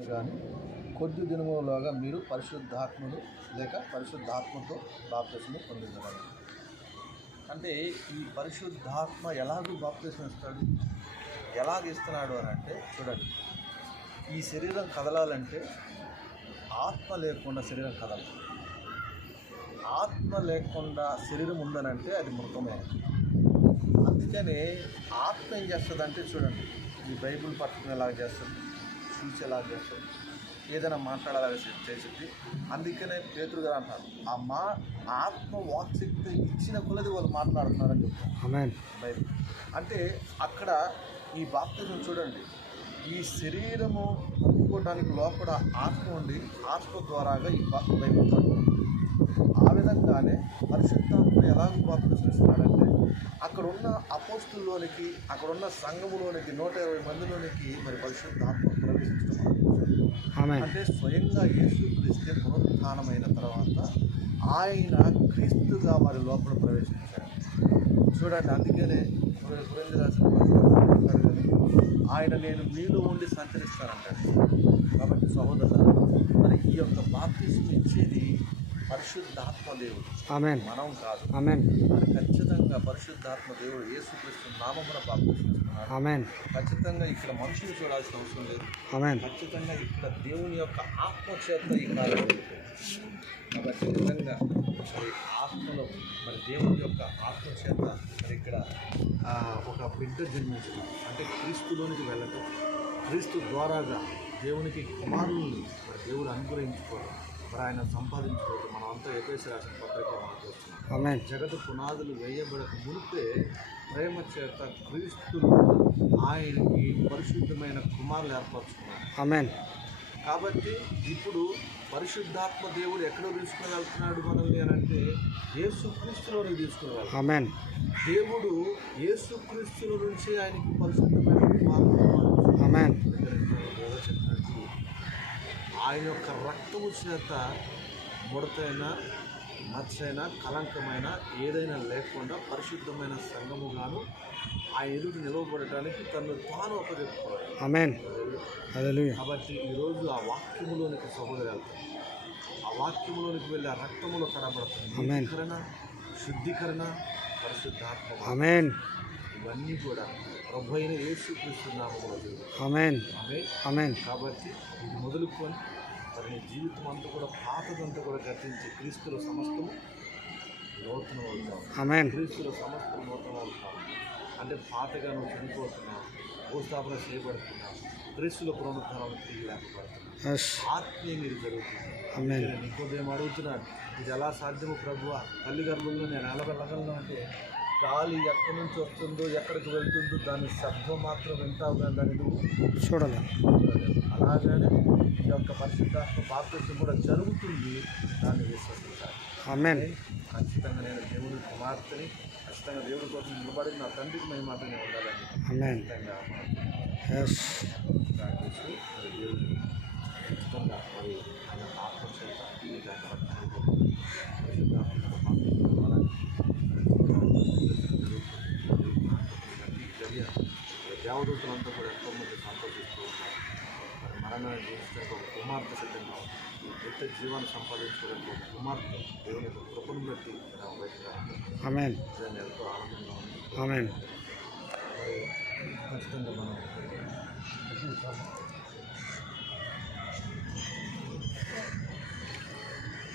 వచ్చిన కానీ కొద్ది దినములోగా మీరు పరిశుద్ధాత్మను లేక పరిశుద్ధాత్మతో బాప్తిస్మం పొందుతున్నారు. అంటే ఈ పరిశుద్ధాత్మ ఎలాగూ బాప్తిస్మం ఇస్తాడు, ఎలాగ ఇస్తున్నాడు అని అంటే చూడండి, ఈ శరీరం కదలాలంటే ఆత్మ లేకుండా శరీరం కదలదు. ఆత్మ లేకుండా శరీరం ఉందనంటే అది మృతమైనది. అందుకని ఆత్మ ఏం చేస్తుంది అంటే చూడండి, ఈ బైబిల్ పట్టుకుని ఎలాగ చేస్తుంది, చూసి ఎలాగ చేస్తుంది, ఏదైనా మాట్లాడాలని చేసింది. అందుకనే పేతురు గారు అంటారు, ఆత్మ వాక్శక్తి ఇచ్చిన కొలది వాళ్ళు మాట్లాడుతున్నారని చెప్తారు బైబిల్. అంటే అక్కడ ఈ బాప్తిజం చూడండి, ఈ శరీరము ఒప్పుకోవడానికి లోపల ఆత్మ ఉండి ఆత్మ ద్వారాగా ఈ బైబిల్ పడుతుంది. ఆ విధంగానే పరిశుద్ధాత్మ ఎలాగో బాప్తిజం ఇస్తున్నాడంటే అక్కడున్న అపోస్తుల్లోనికి, అక్కడున్న సంఘములోనికి 120 మందిలోనికి మరి పరిశుద్ధాత్మ ప్రవేశించడం అంటే స్వయంగా యేసుక్రీస్తు పునరుత్థానమైన తర్వాత ఆయన క్రీస్తుగా వారి లోపల ప్రవేశించాడు. చూడండి, అందుకనే పురంజి రాసిన ఆయన నేను మీలో ఉండి సంచరిస్తానంటాడు. కాబట్టి సహోదరులారా, మరి ఈ యొక్క బాప్తిజం ఇచ్చేది పరిశుద్ధాత్మ దేవుడు, మనం కాదు. మరి ఖచ్చితంగా పరిశుద్ధాత్మ దేవుడు యేసుక్రీస్తు నామమున బాప్తిజం ఇస్తున్నాడు. ఖచ్చితంగా ఇక్కడ మనుషులు చూడాల్సిన అవసరం లేదు. ఖచ్చితంగా ఇక్కడ దేవుని యొక్క ఆత్మ చేత ఈ కార్యం కాబట్టి నిజంగా మరి ఆత్మలో మరి దేవుని యొక్క ఆత్మ చేత మరి ఇక్కడ ఒక బిడ్డ జన్మించడం అంటే క్రీస్తులోనికి వెళ్ళటం, క్రీస్తు ద్వారాగా దేవునికి కుమారుల్ని మరి దేవుడు అనుగ్రహించుకోవడం, మరి ఆయన సంపాదించుకోవడం. మనం అంతా ఎఫెసీ రాసిన పత్రిక మనం చూస్తున్నాం. జగత్తు పునాదులు వేయబడక మునిపే ప్రేమ చేత క్రీస్తులు ఆయనకి పరిశుద్ధమైన కుమారులు ఏర్పరచుకున్నారు. కాబట్టి ఇప్పుడు పరిశుద్ధాత్మ దేవుడు ఎక్కడో తీసుకుని వెళ్తున్నాడు మనల్ని అని అంటే యేసుక్రీస్తులోనే తీసుకుని వెళ్తాడు. దేవుడు యేసుక్రీస్తుల నుంచి ఆయనకి పరిశుద్ధమైన కుమారులు ఆయన యొక్క రక్తము చేత ముడతైన, మచ్చైన, కలంకమైన ఏదైనా లేకుండా పరిశుద్ధమైన సంఘముగాను ఆ ఎదుటి నిలవబడటానికి తను తాను అప్పచెప్పుకోవాలి. కాబట్టి ఈరోజు ఆ వాక్యములోనికి సహోదరు వెళ్తారు. ఆ వాక్యములోనికి వెళ్ళి ఆ రక్తములో కనబడుతుంది శుద్ధీకరణ, పరిశుద్ధాత్మ, ఇవన్నీ కూడా ప్రభు అయిన యేసుక్రీస్తు నామములో కాబట్టి ఇది మొదలుకొని మరి నీ జీవితం అంతా కూడా పాతదంతా కూడా గతించి క్రీస్తుల సమస్తము నూతన అవుతాం. క్రీస్తుల సమస్తము నూతన అవుతాం అంటే పాతగా నువ్వు చనిపోతున్నావు, భూస్థాపన చేయబడుతున్నావు, క్రీస్తుల పునరుద్ధానం తిరిగి లేకపోతున్నావు, ఆత్మీయంగా ఇది జరుగుతుంది. నీకోదేమో అడుగుతున్నాడు, ఇది ఎలా సాధ్యమో ప్రభువా, తల్లి గర్భంలో నేను ఎలాగలను అంటే గాలి ఎక్కడి నుంచి వస్తుందో ఎక్కడికి వెళ్తుందో దాని శబ్దం మాత్రం వింటావు కానీ దాన్ని నువ్వు చూడలేదు. అలాగనే ఈ యొక్క పరిశుద్ధాత్మ బాప్తిజం కూడా జరుగుతుంది, దాన్ని విశ్వసించాలి. ఖచ్చితంగా నేను దేవుడి కుమార్తెని, ఖచ్చితంగా దేవుడి కోసం నిలబడి నా తండ్రికి మేము మాత్రమే ఉండాలని ఖచ్చితంగా ప్రార్థిస్తూ మరి దేవుడిని ఖచ్చితంగా మరి ఆయన ఆత్మచేత దేవదూతలంతా కూడా ఎంతోమంది సంతోషిస్తూ ఉన్నారు. మరి మరణాన్ని జీవించడానికి ఒక కుమార్తె సిద్ధంగా నిత్య జీవాన్ని సంపాదించుకోవడానికి ఒక కుమార్తె దేవుని యొక్క కృపను బట్టి ఎంతో ఆనందంగా ఉంది. మరి ఖచ్చితంగా మనం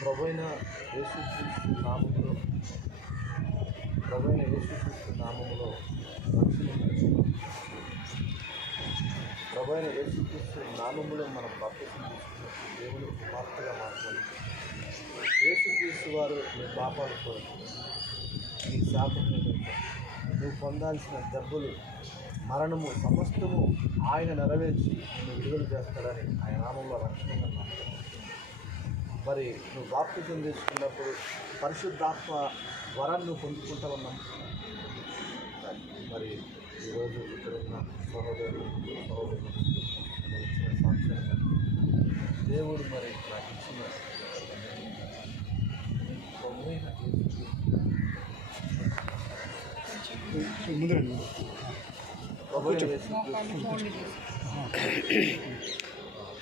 ప్రభువైన యేసుక్రీస్తు నామములో ప్రభువైన యేసుక్రీస్తు నామములో మనం బాప్తిజం తీసుకున్న దేవుని కుమార్తెగా మాట్లాడి యేసుక్రీస్తు వారు నీ పాపాలు కోరుతుంది, నీ శాపం నువ్వు పొందాల్సిన దెబ్బలు, మరణము సమస్తము ఆయన నెరవేర్చి నువ్వు విడుదల చేస్తాడని ఆయన నామంలో రక్షణగా మాట్లాడు. మరి నువ్వు బాప్తిజం తీసుకున్నప్పుడు పరిశుద్ధాత్మ వరాన్ని నువ్వు పొందుకుంటా ఉన్నాం. మరి ఈరోజు ఇక్కడున్న సహోదరులు ఇచ్చిన సాక్ష్యంగా దేవుడు మరి నాకు ఇచ్చిన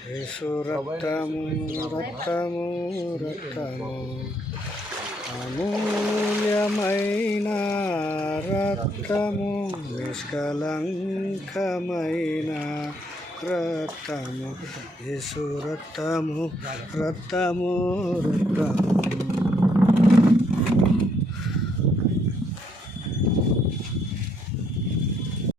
యేసు రక్తము రక్తము రక్తము అమూల్యమైన రక్తము నిష్కలంకమైన రక్తము యేసు రక్తము రక్తము రక్తము